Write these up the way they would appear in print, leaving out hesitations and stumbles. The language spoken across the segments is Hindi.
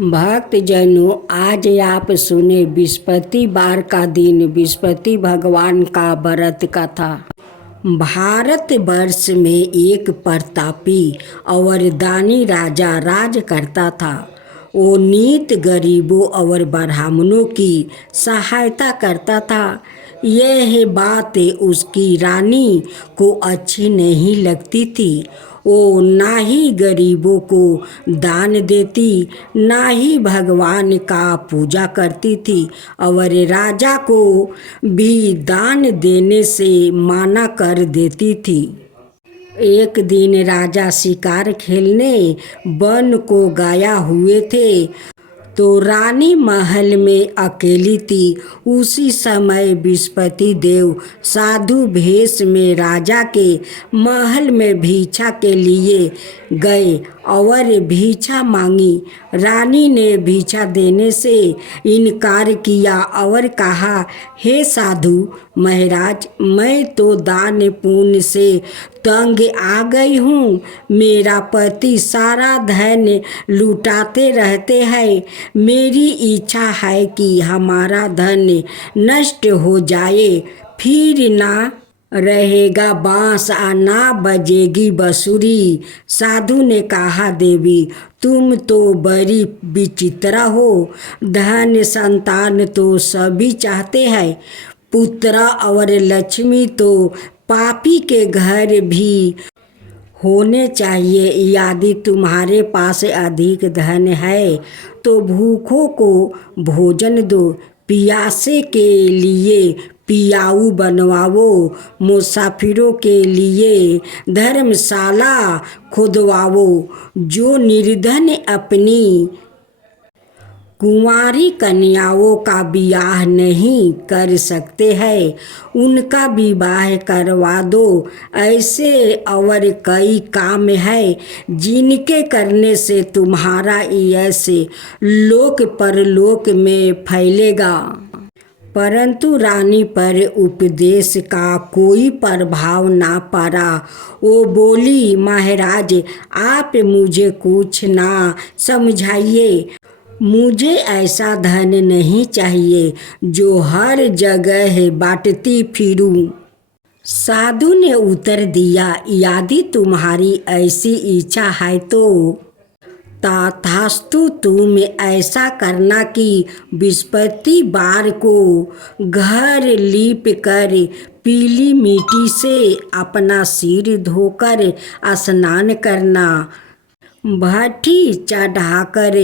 भक्तजनों, आज आप सुने बृहस्पतिवार का दिन बृहस्पति भगवान का व्रत कथा। भारत वर्ष में एक प्रतापी और दानी राजा राज करता था। वो नित गरीबों और ब्राह्मणों की सहायता करता था। यह बात उसकी रानी को अच्छी नहीं लगती थी। वो ना ही गरीबों को दान देती, ना ही भगवान का पूजा करती थी और राजा को भी दान देने से मना कर देती थी। एक दिन राजा शिकार खेलने वन को गया हुए थे, तो रानी महल में अकेली थी। उसी समय बृहस्पति देव साधु भेष में राजा के महल में भिक्षा के लिए गए और भिक्षा मांगी। रानी ने भिक्षा देने से इनकार किया और कहा, हे साधु महाराज, मैं तो दान पुण्य से तंग आ गई हूँ। मेरा पति सारा धन लुटाते रहते हैं। मेरी इच्छा है कि हमारा धन नष्ट हो जाए, फिर ना रहेगा बांस और ना बजेगी बांसुरी। साधु ने कहा, देवी तुम तो बड़ी विचित्र हो। धन संतान तो सभी चाहते हैं, पुत्र और लक्ष्मी तो पापी के घर भी होने चाहिए। यदि तुम्हारे पास अधिक धन है तो भूखों को भोजन दो, प्यासे के लिए पियाऊ बनवाओ, मुसाफिरों के लिए धर्मशाला खुदवाओ। जो निर्धन अपनी कुंवारी कन्याओं का विवाह नहीं कर सकते हैं, उनका विवाह करवा दो। ऐसे और कई काम है जिनके करने से तुम्हारा यश लोक परलोक में फैलेगा। परंतु रानी पर उपदेश का कोई प्रभाव ना पड़ा। वो बोली, महाराज आप मुझे कुछ ना समझाइए। मुझे ऐसा धन नहीं चाहिए जो हर जगह बांटती फिरूं। साधु ने उत्तर दिया, यदि तुम्हारी ऐसी इच्छा है तो तथास्तु। तुम ऐसा करना कि बृहस्पतिवार को घर लीप कर पीली मिट्टी से अपना सिर धोकर स्नान करना, भट्ठी चढ़ाकर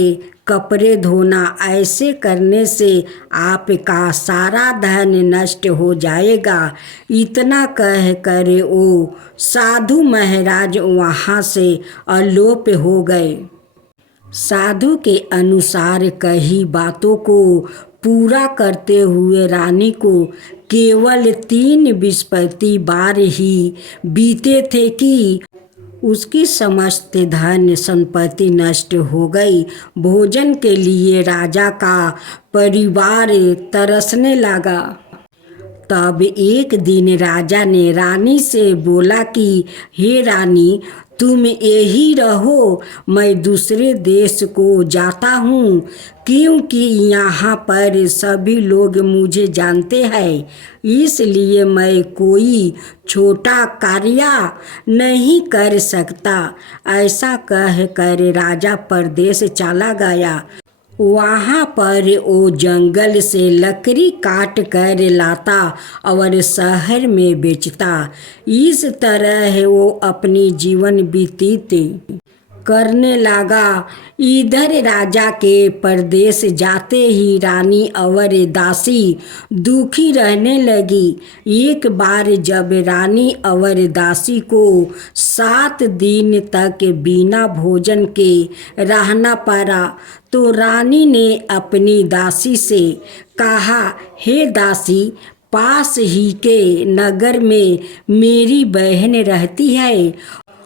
कपड़े धोना। ऐसे करने से आपका सारा धन नष्ट हो जाएगा। इतना कह कर वो साधु महाराज वहाँ से अलोप हो गए। साधु के अनुसार कही बातों को पूरा करते हुए रानी को केवल 3 बृहस्पतिवार ही बीते थे कि उसकी समस्त धन संपत्ति नष्ट हो गई। भोजन के लिए राजा का परिवार तरसने लगा। तब एक दिन राजा ने रानी से बोला कि हे रानी, तुम यही रहो, मैं दूसरे देश को जाता हूँ, क्योंकि यहाँ पर सभी लोग मुझे जानते हैं। इसलिए मैं कोई छोटा कार्य नहीं कर सकता। ऐसा कह कर राजा परदेश चला गया। वहाँ पर वो जंगल से लकड़ी काट कर लाता और शहर में बेचता। इस तरह वो अपनी जीवन व्यतीत करने लगा। इधर राजा के परदेश जाते ही रानी और दासी दुखी रहने लगी। एक बार जब रानी और दासी को 7 दिन तक बिना भोजन के रहना पड़ा, तो रानी ने अपनी दासी से कहा, हे दासी, पास ही के नगर में मेरी बहन रहती है।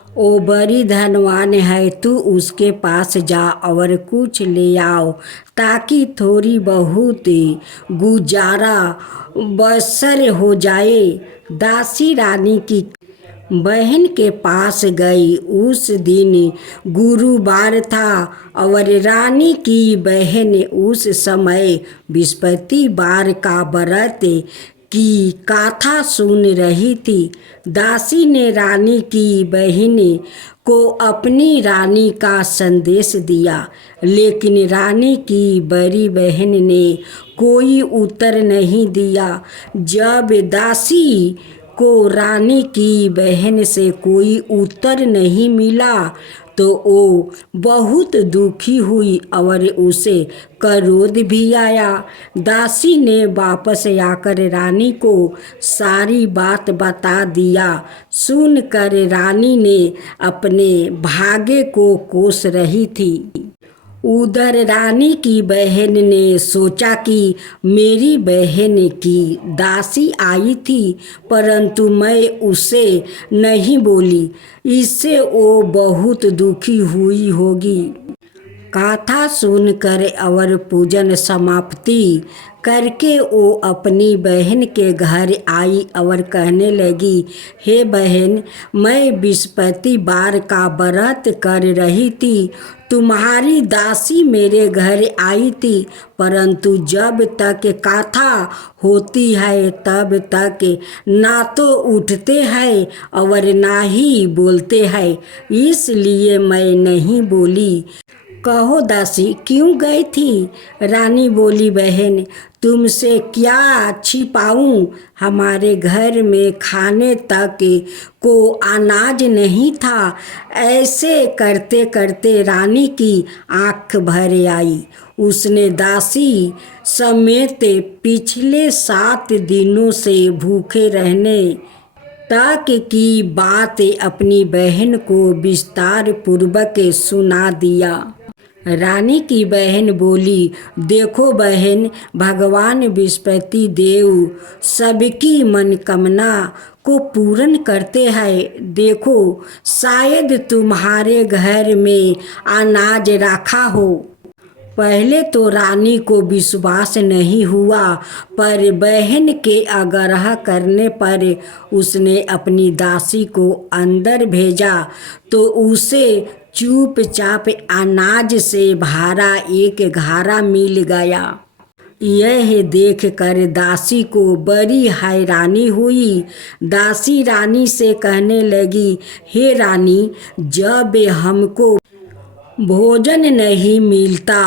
वो बड़ी धनवान है, तू उसके पास जा और कुछ ले आओ, ताकि थोड़ी बहुत गुजारा बसर हो जाए। दासी रानी की बहन के पास गई। उस दिन गुरुवार था और रानी की बहन उस समय बृहस्पतिवार का व्रत की कथा सुन रही थी। दासी ने रानी की बहन को अपनी रानी का संदेश दिया, लेकिन रानी की बड़ी बहन ने कोई उत्तर नहीं दिया। जब दासी को रानी की बहन से कोई उत्तर नहीं मिला तो वो बहुत दुखी हुई और उसे क्रोध भी आया। दासी ने वापस आकर रानी को सारी बात बता दिया। सुनकर रानी ने अपने भाग्य को कोस रही थी। उधर रानी की बहन ने सोचा कि मेरी बहन की दासी आई थी, परंतु मैं उसे नहीं बोली, इससे वो बहुत दुखी हुई होगी। कथा सुनकर और पूजन समाप्ति करके वो अपनी बहन के घर आई और कहने लगी, हे बहन, मैं बृहस्पतिवार का व्रत कर रही थी। तुम्हारी दासी मेरे घर आई थी, परंतु जब तक कथा होती है तब तक ना तो उठते हैं और ना ही बोलते हैं, इसलिए मैं नहीं बोली। कहो दासी, क्यों गई थी? रानी बोली, बहन, तुमसे क्या छिपाऊं? हमारे घर में खाने तक को अनाज नहीं था। ऐसे करते करते रानी की आंख भर आई। उसने दासी समेत पिछले 7 दिनों से भूखे रहने तक की बात अपनी बहन को विस्तार पूर्वक सुना दिया। रानी की बहन बोली, देखो बहन, भगवान बृहस्पति देव सबकी मनोकामना को पूर्ण करते हैं। देखो, शायद तुम्हारे घर में अनाज रखा हो। पहले तो रानी को विश्वास नहीं हुआ, पर बहन के आग्रह करने पर उसने अपनी दासी को अंदर भेजा तो उसे चुपचाप अनाज से भरा एक घड़ा मिल गया। यह देखकर दासी को बड़ी हैरानी हुई। दासी रानी से कहने लगी, हे रानी, जब हमको भोजन नहीं मिलता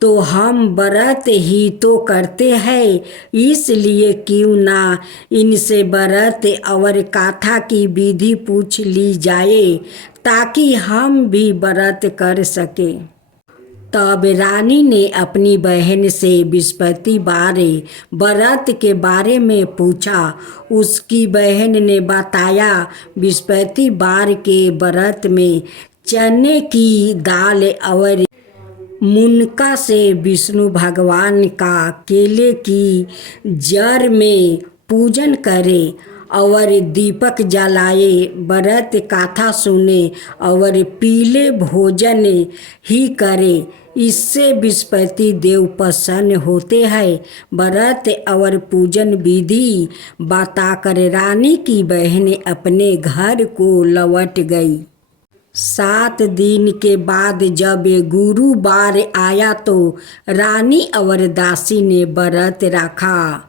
तो हम व्रत ही तो करते हैं, इसलिए क्यों ना इनसे व्रत और कथा की विधि पूछ ली जाए ताकि हम भी व्रत कर सके। तब रानी ने अपनी बहन से बृहस्पतिवार व्रत के बारे में पूछा। उसकी बहन ने बताया, बृहस्पतिवार के व्रत में चने की दाल और मुनका से विष्णु भगवान का केले की जड़ में पूजन करे और दीपक जलाए, व्रत कथा सुने और पीले भोजन ही करे। इससे बृहस्पति देव प्रसन्न होते हैं। व्रत और पूजन विधि बताकर रानी की बहन अपने घर को लौट गई। 7 दिन के बाद जब गुरुवार आया तो रानी और दासी ने व्रत रखा।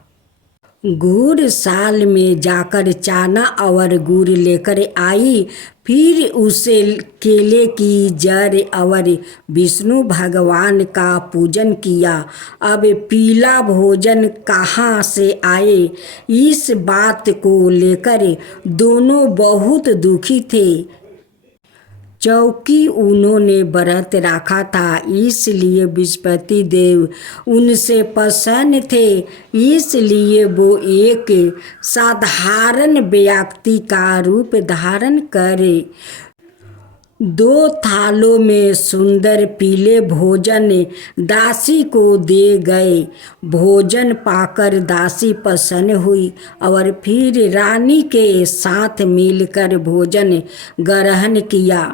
गुड़ साल में जाकर चना और गुड़ लेकर आई, फिर उसे केले की जड़ और विष्णु भगवान का पूजन किया। अब पीला भोजन कहाँ से आए, इस बात को लेकर दोनों बहुत दुखी थे। चूँकि उन्होंने व्रत रखा था, इसलिए बृहस्पति देव उनसे प्रसन्न थे, इसलिए वो एक साधारण व्यक्ति का रूप धारण करे 2 थालों में सुंदर पीले भोजन दासी को दे गए। भोजन पाकर दासी प्रसन्न हुई और फिर रानी के साथ मिलकर भोजन ग्रहण किया।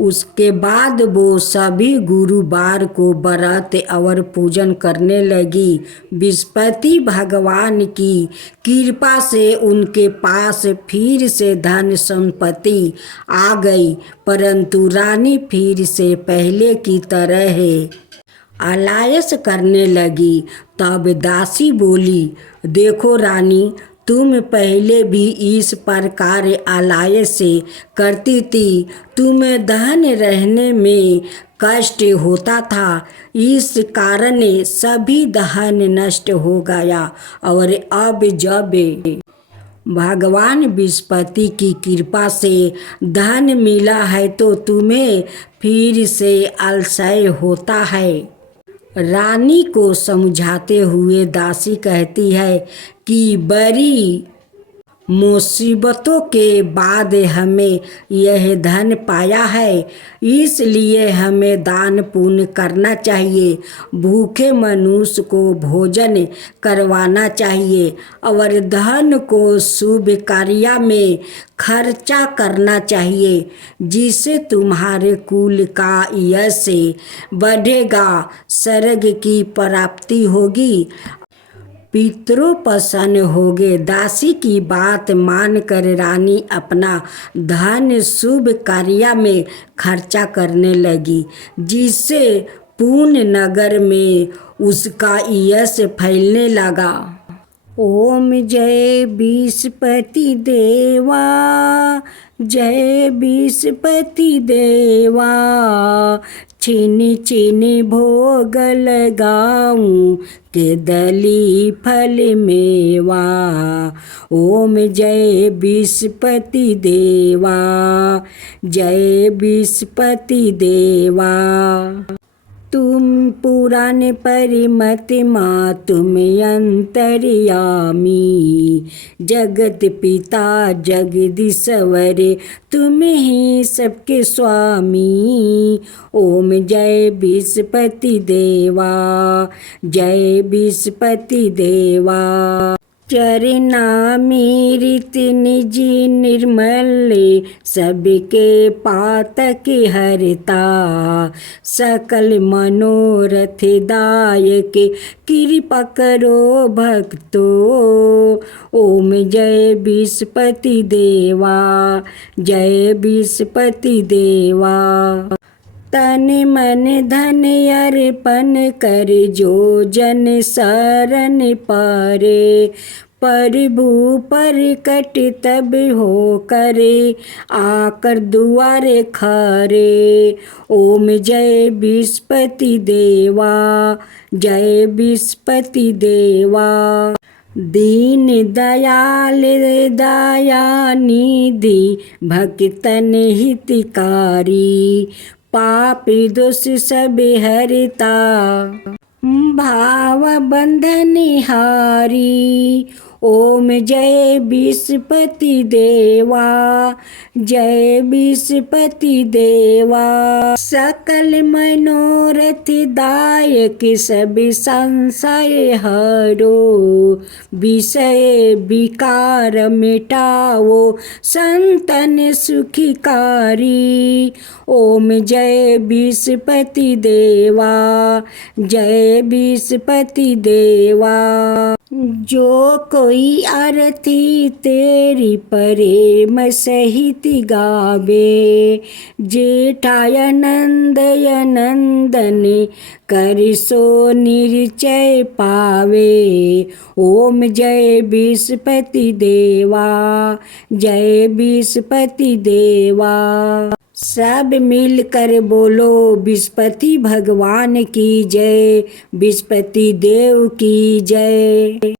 उसके बाद वो सभी गुरुवार को व्रत और पूजन करने लगी। बृहस्पति भगवान की कृपा से उनके पास फिर से धन संपत्ति आ गई, परंतु रानी फिर से पहले की तरह आलस्य करने लगी। तब दासी बोली, देखो रानी, तुम पहले भी इस प्रकार आलस्य करती थी। तुम्हें धन रहने में कष्ट होता था, इस कारण सभी धन नष्ट हो गया। और अब जब भगवान बृहस्पति की कृपा से धन मिला है तो तुम्हें फिर से आलस्य होता है। रानी को समझाते हुए दासी कहती है कि बड़ी मुसीबतों के बाद हमें यह धन पाया है, इसलिए हमें दान पुण्य करना चाहिए, भूखे मनुष्य को भोजन करवाना चाहिए और धन को शुभ कार्य में खर्चा करना चाहिए, जिससे तुम्हारे कुल का यश बढ़ेगा, स्वर्ग की प्राप्ति होगी, पितरों प्रसन्न होंगे। दासी की बात मानकर रानी अपना धन शुभ कार्य में खर्चा करने लगी, जिससे पूर्ण नगर में उसका यश फैलने लगा। ओम जय बृहस्पति देवा, जय बृहस्पति देवा, चीनी चीनी भोग लगाऊं केदली फल मेवा। ओम जय बृहस्पति देवा, जय बृहस्पति देवा। तुम पुराण परिमतिमा, तुम अंतर्यामी, जगत पिता जगदीश्वर, तुम ही सबके स्वामी। ओम जय बृहस्पति देवा, जय बृहस्पति देवा। चरना रीत निज निर्मल, सबके पातक हरता, सकल मनोरथ दायक, कृपा करो भक्तो। ओम जय बृहस्पति देवा, जय बृहस्पति देवा। तन मन धन अर्पण कर, जो जन शरण पारे, प्रभु प्रकट तब हो करे, आकर दुआरे खरे। ओम जय बृहस्पति देवा, जय बृहस्पति देवा। दीन दयाल दया निधि, भक्तन हितकारी, पापी दोष सब हरता, भाव बंधन हारी। ओम जय बृहस्पति देवा, जय बृहस्पति देवा। सकल मनोरथ दायक, सब संशय हरो, विषय विकार मिटाओ, संतन सुखकारी। ओम जय बृहस्पति देवा, जय बृहस्पति देवा। जो कोई आरती तेरी प्रेम सहित गावे, जेठाय नंदय नंदन, कर सो निश्चय पावे। ओम जय बृहस्पति देवा, जय बृहस्पति देवा। सब मिलकर बोलो बृहस्पति भगवान की जय, बृहस्पति देव की जय।